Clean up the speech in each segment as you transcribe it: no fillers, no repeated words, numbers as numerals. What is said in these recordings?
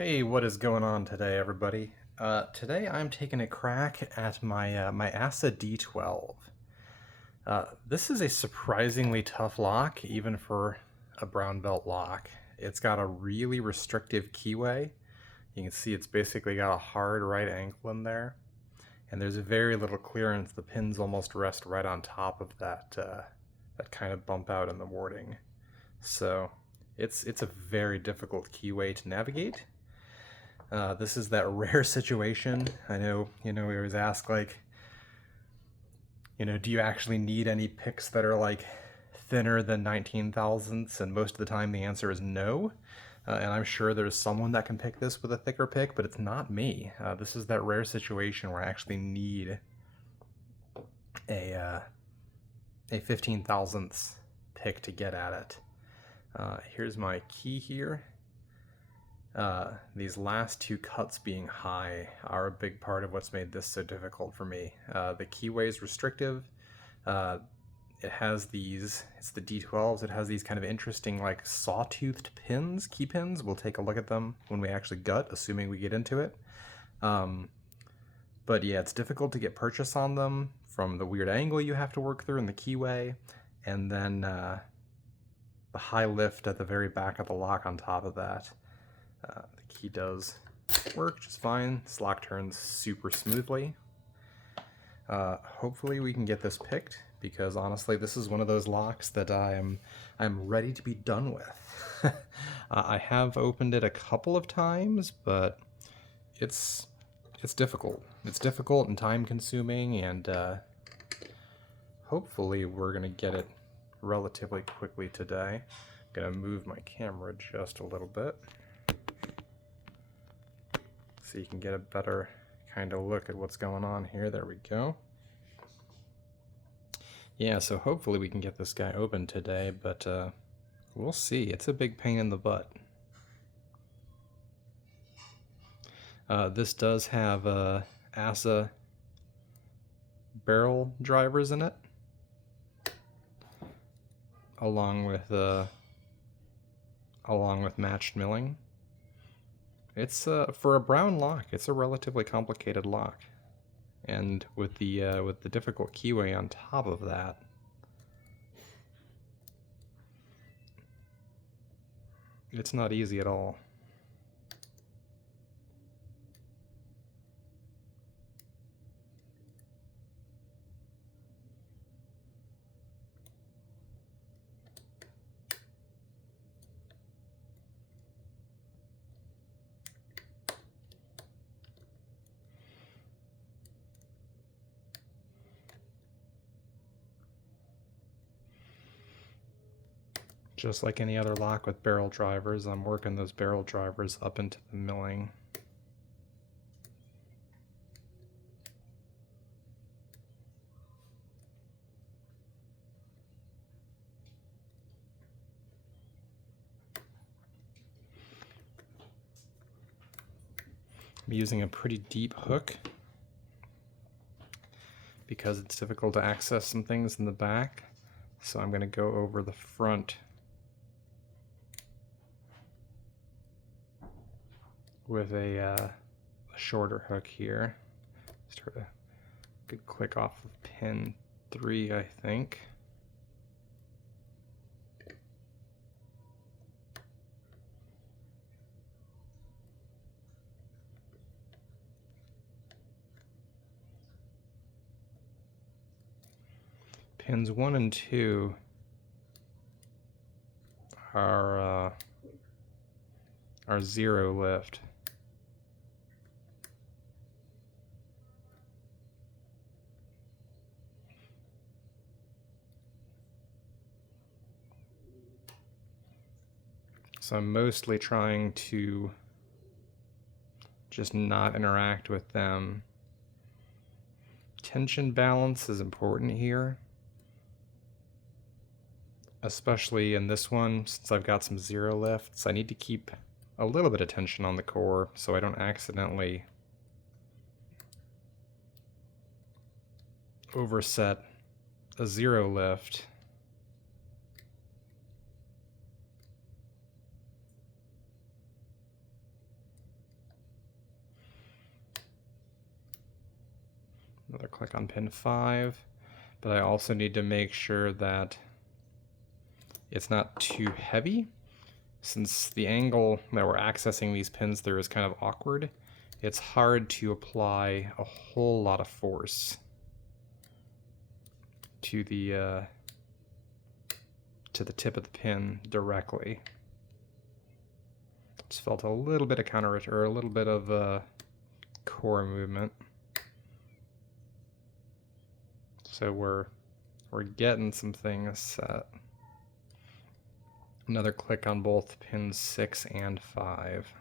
Hey, what is going on today, everybody? Today I'm taking a crack at my Assa D12. This is a surprisingly tough lock, even for a brown belt lock. It's got a really restrictive keyway. You can see it's basically got a hard right angle in there, and there's very little clearance. The pins almost rest right on top of that kind of bump out in the warding. So it's a very difficult keyway to navigate. This is that rare situation. I know, we always ask, like, do you actually need any picks that are, like, thinner than 19 thousandths? And most of the time the answer is no. And I'm sure there's someone that can pick this with a thicker pick, but it's not me. This is that rare situation where I actually need a 15 thousandths pick to get at it. Here's my key here. These last two cuts being high are a big part of what's made this so difficult for me. The keyway is restrictive. It has these, it's the D12s, it has these kind of interesting like sawtoothed pins, key pins. We'll take a look at them when we actually gut, assuming we get into it. But yeah, it's difficult to get purchase on them from the weird angle you have to work through in the keyway, and then the high lift at the very back of the lock on top of that. The key does work just fine. This lock turns super smoothly. Hopefully we can get this picked, because honestly this is one of those locks that I'm ready to be done with. I have opened it a couple of times, but it's difficult. It's difficult and time consuming, and hopefully we're gonna get it relatively quickly today. I'm gonna move my camera just a little bit so you can get a better kind of look at what's going on here. There we go. Yeah, so hopefully we can get this guy open today, but we'll see. It's a big pain in the butt. This does have Assa barrel drivers in it, along with matched milling. It's for a brown lock, it's a relatively complicated lock, and with the difficult keyway on top of that, it's not easy at all. Just like any other lock with barrel drivers, I'm working those barrel drivers up into the milling. I'm using a pretty deep hook because it's difficult to access some things in the back, so I'm going to go over the front with a shorter hook here. Start a good click off of pin 3, I think. Pins 1 and 2 are 0 lift. So I'm mostly trying to just not interact with them. Tension balance is important here, especially in this one, since I've got some 0 lifts. I need to keep a little bit of tension on the core so I don't accidentally overset a 0 lift. click on pin 5, but I also need to make sure that it's not too heavy. Since the angle that we're accessing these pins through is kind of awkward, it's hard to apply a whole lot of force to the tip of the pin directly. Just felt a little bit of or a little bit of core movement. So we're getting some things set. Another click on both pins 6 and 5.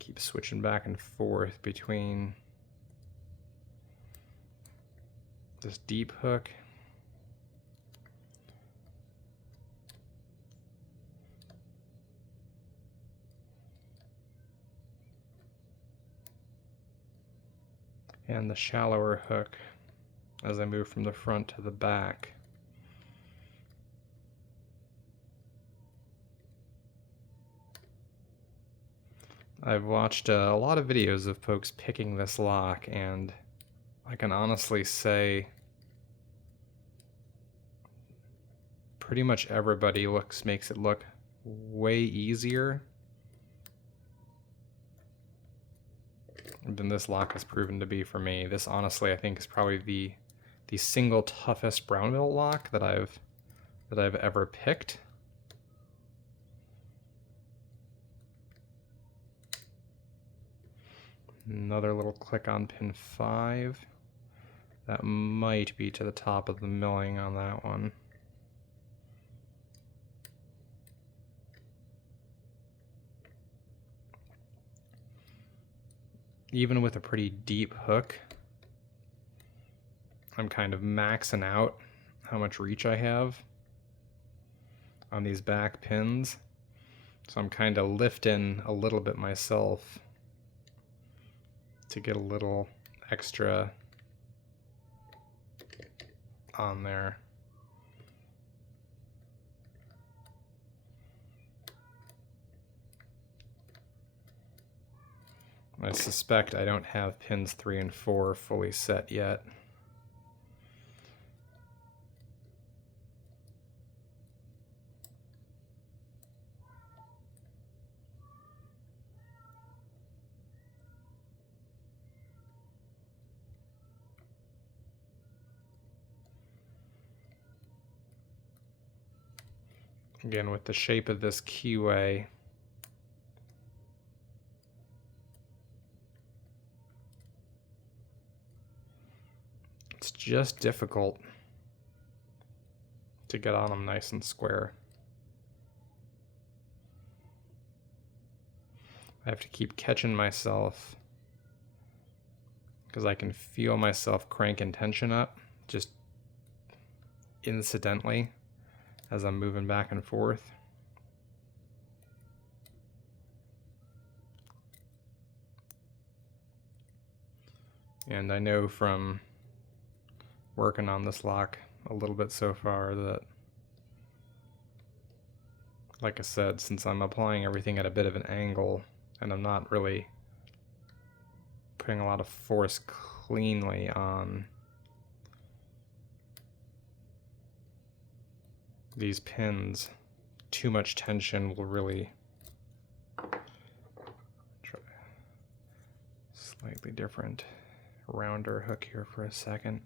Keep switching back and forth between this deep hook and the shallower hook as I move from the front to the back. I've watched a lot of videos of folks picking this lock, and I can honestly say pretty much everybody makes it look way easier than this lock has proven to be for me. This honestly I think is probably the single toughest brown belt lock that I've ever picked. Another little click on pin 5. That might be to the top of the milling on that one. Even with a pretty deep hook, I'm kind of maxing out how much reach I have on these back pins. So I'm kind of lifting a little bit myself to get a little extra on there. I suspect I don't have pins 3 and 4 fully set yet. Again, with the shape of this keyway, it's just difficult to get on them nice and square. I have to keep catching myself because I can feel myself cranking tension up just incidentally as I'm moving back and forth. And I know from working on this lock a little bit so far that, like I said, since I'm applying everything at a bit of an angle and I'm not really putting a lot of force cleanly on these pins, too much tension will really try slightly different rounder hook here for a second.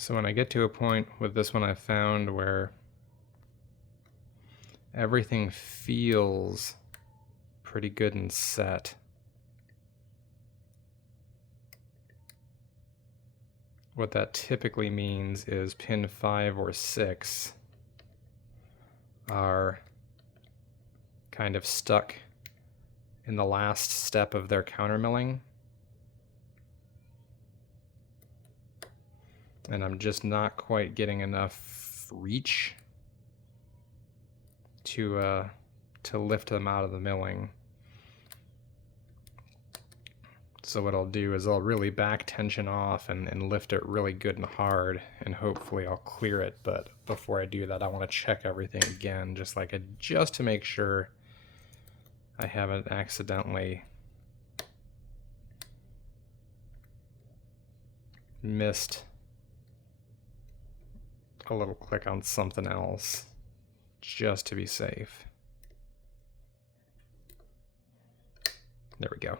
So when I get to a point with this one, I've found where everything feels pretty good and set. What that typically means is pin 5 or 6 are kind of stuck in the last step of their countermilling. And I'm just not quite getting enough reach to to lift them out of the milling. So what I'll do is I'll really back tension off and lift it really good and hard, and hopefully I'll clear it. But before I do that, I want to check everything again, just to make sure I haven't accidentally missed a little click on something else, just to be safe. There we go.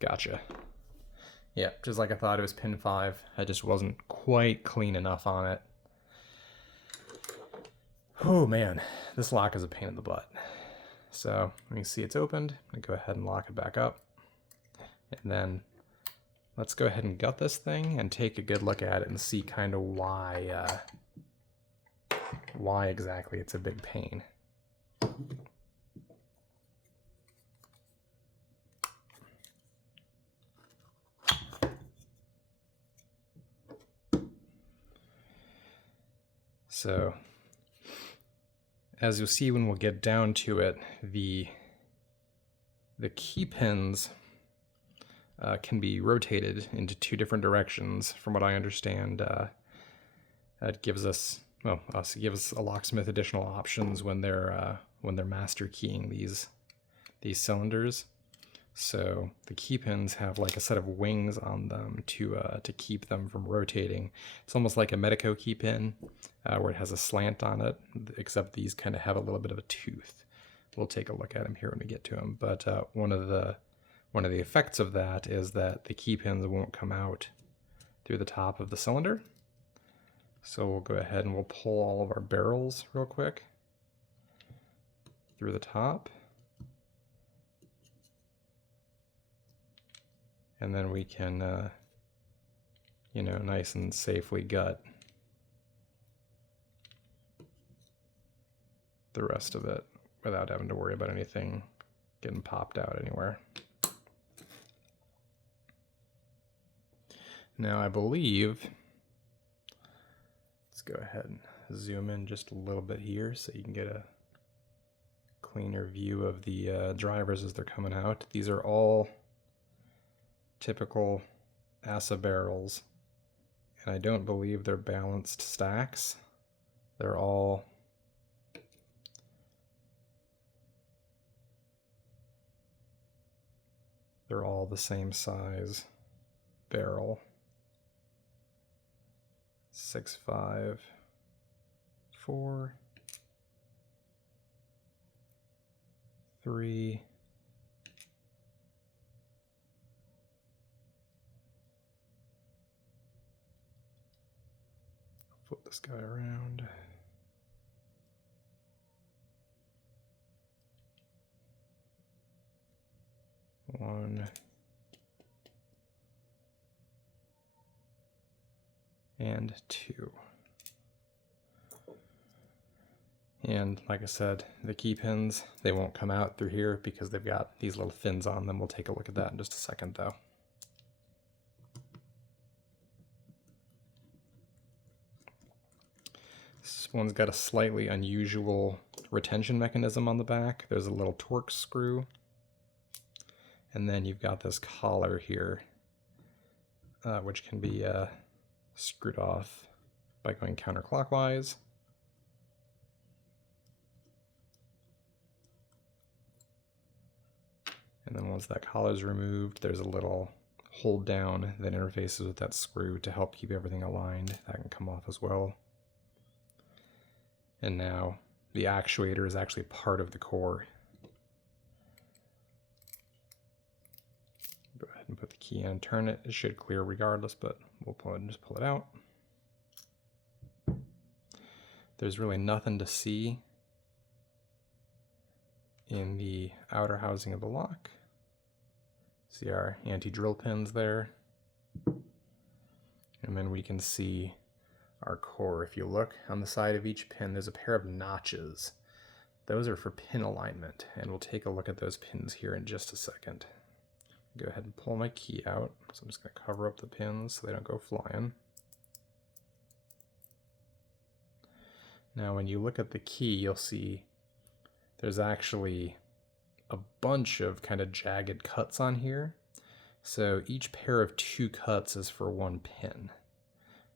Gotcha. Yeah, just like I thought, it was pin 5. I just wasn't quite clean enough on it. Oh man, this lock is a pain in the butt. So let me see it's opened. I'm gonna go ahead and lock it back up. And then let's go ahead and gut this thing and take a good look at it and see kind of why exactly it's a big pain. So, as you'll see when we'll get down to it, the key pins can be rotated into 2 different directions. From what I understand, that gives us, well, gives a locksmith additional options when they're master keying these cylinders. So the key pins have like a set of wings on them to keep them from rotating. It's almost like a Medico key pin where it has a slant on it, except these kind of have a little bit of a tooth. We'll take a look at them here when we get to them. But one of the effects of that is that the key pins won't come out through the top of the cylinder. So we'll go ahead and we'll pull all of our barrels real quick through the top. And then we can, you know, nice and safely gut the rest of it without having to worry about anything getting popped out anywhere. Now I believe, let's go ahead and zoom in just a little bit here so you can get a cleaner view of the drivers as they're coming out. These are all typical Assa barrels, and I don't believe they're balanced stacks. They're all the same size barrel. 6, 5, 4, 3, flip this guy around. 1 and 2. And like I said, the key pins, they won't come out through here because they've got these little fins on them. We'll take a look at that in just a second though. This one's got a slightly unusual retention mechanism on the back. There's a little torque screw. And then you've got this collar here, which can be screwed off by going counterclockwise. And then once that collar is removed, there's a little hold down that interfaces with that screw to help keep everything aligned. That can come off as well. And now the actuator is actually part of the core. Go ahead and put the key in and turn it. It should clear regardless, but we'll go ahead and just pull it out. There's really nothing to see in the outer housing of the lock. See our anti-drill pins there. And then we can see our core. If you look on the side of each pin, there's a pair of notches. Those are for pin alignment, and we'll take a look at those pins here in just a second. Go ahead and pull my key out. So I'm just going to cover up the pins so they don't go flying. Now when you look at the key, you'll see there's actually a bunch of kind of jagged cuts on here. So each pair of 2 cuts is for 1 pin.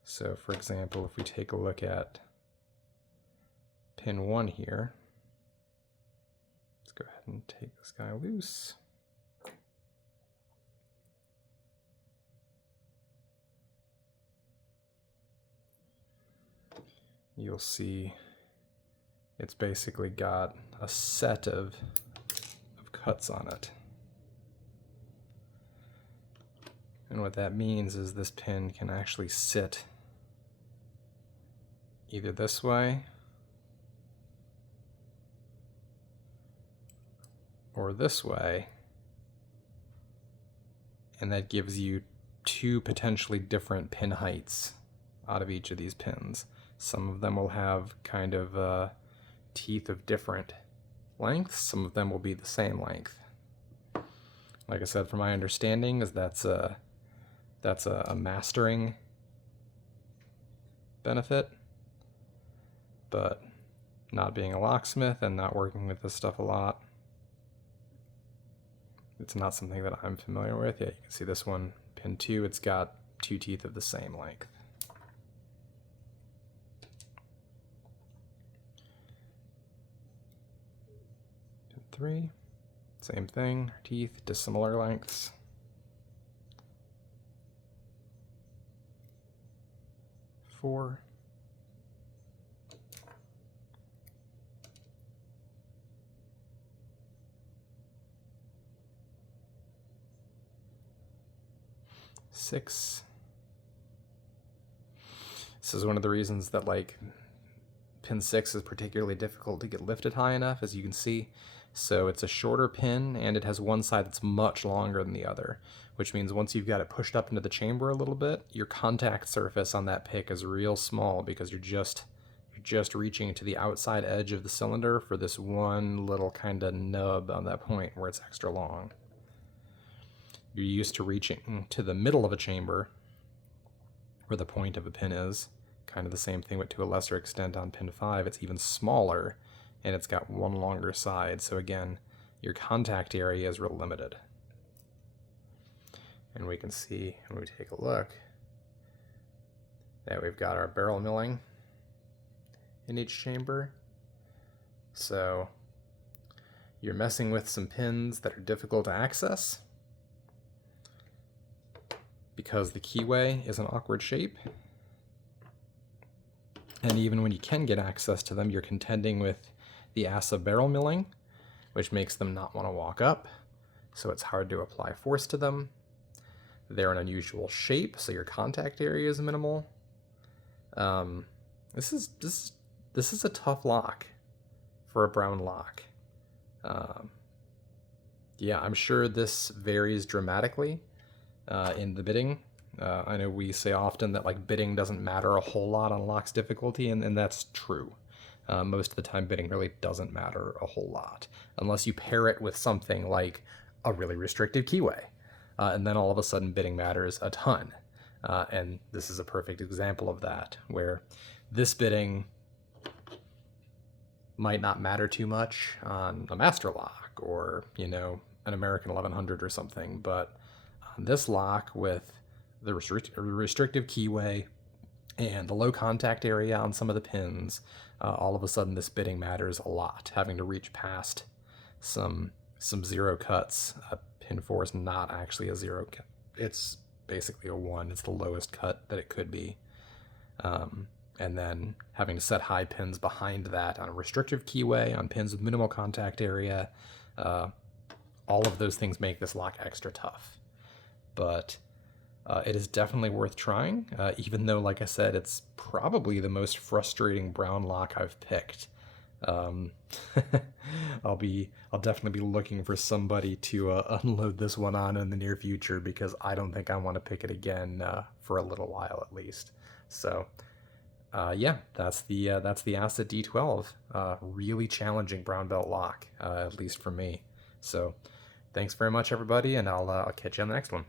So for example, if we take a look at pin 1 here, let's go ahead and take this guy loose. You'll see it's basically got a set of cuts on it. And what that means is this pin can actually sit either this way or this way, and that gives you 2 potentially different pin heights out of each of these pins. Some of them will have kind of teeth of different lengths, some of them will be the same length. Like I said, from my understanding, is that's a mastering benefit, but not being a locksmith and not working with this stuff a lot, it's not something that I'm familiar with. Yeah, you can see this one, pin 2, it's got 2 teeth of the same length. Pin 3, same thing, teeth, dissimilar lengths. Four. Six. This is one of the reasons that like pin 6 is particularly difficult to get lifted high enough, as you can see. So it's a shorter pin and it has one side that's much longer than the other, which means once you've got it pushed up into the chamber a little bit, your contact surface on that pick is real small because you're just reaching to the outside edge of the cylinder for this one little kind of nub on that point where it's extra long. You're used to reaching to the middle of a chamber where the point of a pin is. Kind of the same thing, but to a lesser extent on pin 5, it's even smaller and it's got one longer side. So again, your contact area is real limited. And we can see when we take a look that we've got our barrel milling in each chamber. So you're messing with some pins that are difficult to access because the keyway is an awkward shape. And even when you can get access to them, you're contending with the Assa barrel milling, which makes them not want to walk up. So it's hard to apply force to them. They're an unusual shape, so your contact area is minimal. This is a tough lock for a brown lock. Yeah, I'm sure this varies dramatically in the bidding. I know we say often that like bidding doesn't matter a whole lot on lock's difficulty, and that's true. Most of the time bidding really doesn't matter a whole lot, unless you pair it with something like a really restrictive keyway. And then all of a sudden bidding matters a ton. And this is a perfect example of that, where this bidding might not matter too much on a master lock or, you know, an American 1100 or something, but on this lock with the restrictive keyway and the low contact area on some of the pins, all of a sudden this bidding matters a lot, having to reach past some zero cuts. Pin 4 is not actually a 0 cut. It's basically a 1. It's the lowest cut that it could be. And then having to set high pins behind that on a restrictive keyway, on pins with minimal contact area, all of those things make this lock extra tough. But it is definitely worth trying, even though, like I said, it's probably the most frustrating brown lock I've picked. I'll definitely be looking for somebody to unload this one on in the near future, because I don't think I want to pick it again for a little while at least. So yeah, that's the Assa D12. Really challenging brown belt lock, at least for me. So thanks very much, everybody, and I'll catch you on the next one.